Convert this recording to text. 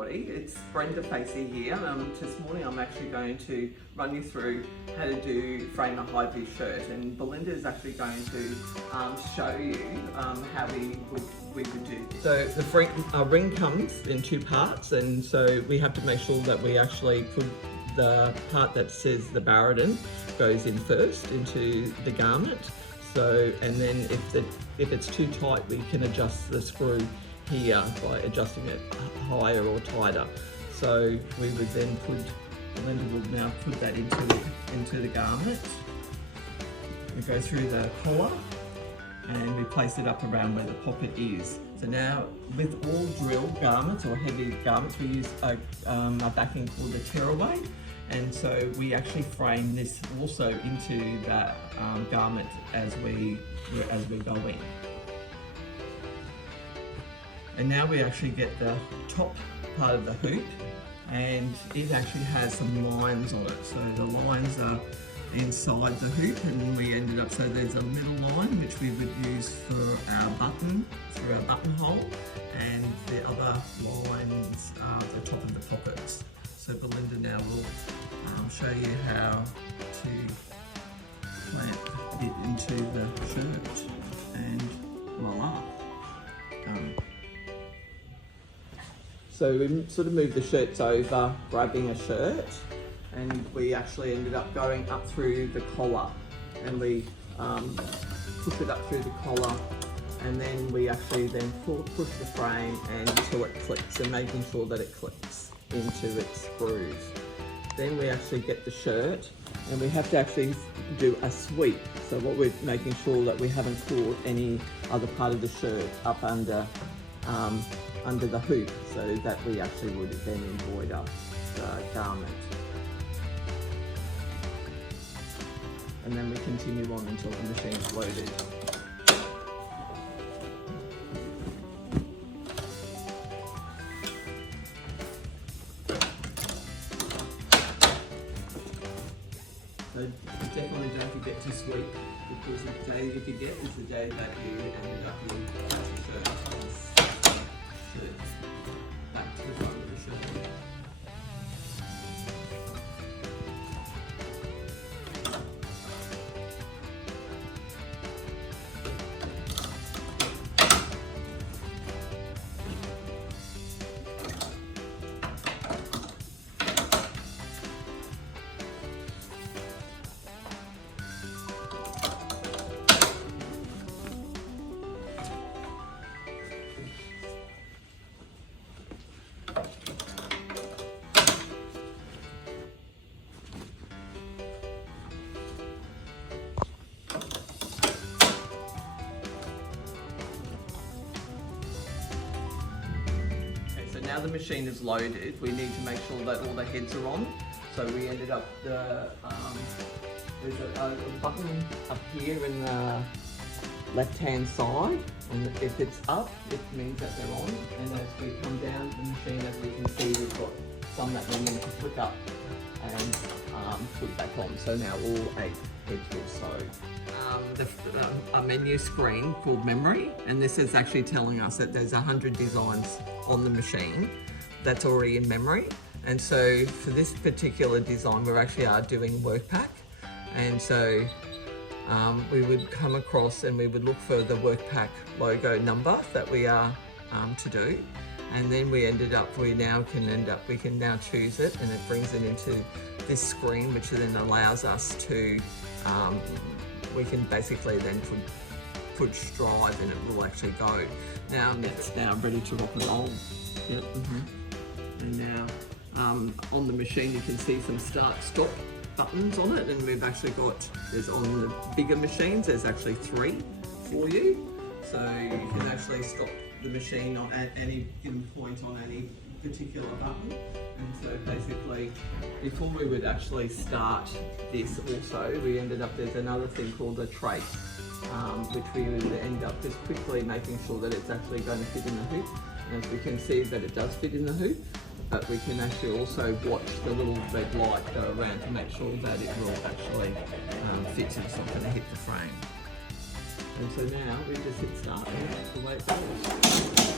everybody, it's Brenda Facey here. This morning I'm actually going to run you through how to frame a high V shirt, and Belinda is actually going to show you how we would do this. So the ring comes in two parts, and so we have to make sure that we actually put the part that says the Baradin goes in first into the garment. So, and then if it's too tight, we can adjust the screw here by adjusting it higher or tighter. So we would then Belinda will now put that into the garment. We go through the collar and we place it up around where the pocket is. So now with all drill garments or heavy garments, we use a backing called a tearaway. And so we actually frame this also into that garment as we go in. And now we actually get the top part of the hoop, and it actually has some lines on it. So the lines are inside the hoop, and we ended up, so there's a middle line which we would use for our button, through our buttonhole, and the other lines are the top of the pockets. So Belinda now will show you how to clamp it into the shirt, and voila, done. So we sort of moved the shirts over, grabbing a shirt, and we actually ended up going up through the collar, and we push it up through the collar, and then we actually then push the frame until it clicks, and making sure that it clicks into its groove. Then we actually get the shirt, and we have to actually do a sweep. So what we're making sure that we haven't caught any other part of the shirt up under the hoop, so that we actually would then embroider the garment. And then we continue on until the machine's loaded. So definitely don't forget to sweep, because the day you forget is the day that you ended up with the shirt back to the front of the shirt. Now the machine is loaded, we need to make sure that all the heads are on. So we ended up, there's a button up here in the left-hand side, and if it's up, it means that they're on. And as we come down the machine, as we can see, we've got some that we need to flick up and put back on. So now all 8 heads will sew. A menu screen called memory, and this is actually telling us that there's 100 designs on the machine that's already in memory. And so for this particular design, we actually are doing work pack, and so we would come across and we would look for the work pack logo number that we are to do, and then we can now choose it, and it brings it into this screen, which then allows us to we can basically then push drive, and it will actually go. Now it's now ready to rock and roll. Yep. And now on the machine you can see some start-stop buttons on it, and we've actually got, there's on the bigger machines, there's actually 3 for you. So you can actually stop the machine at any given point on any particular button. And so basically, before we would actually start this also, we ended up, there's another thing called a trace, which we would end up just quickly making sure that it's actually going to fit in the hoop. And as we can see that it does fit in the hoop, but we can actually also watch the little red light go around to make sure that it will actually fit, so it's not going to hit the frame. And so now we just hit start, and that's the way it goes.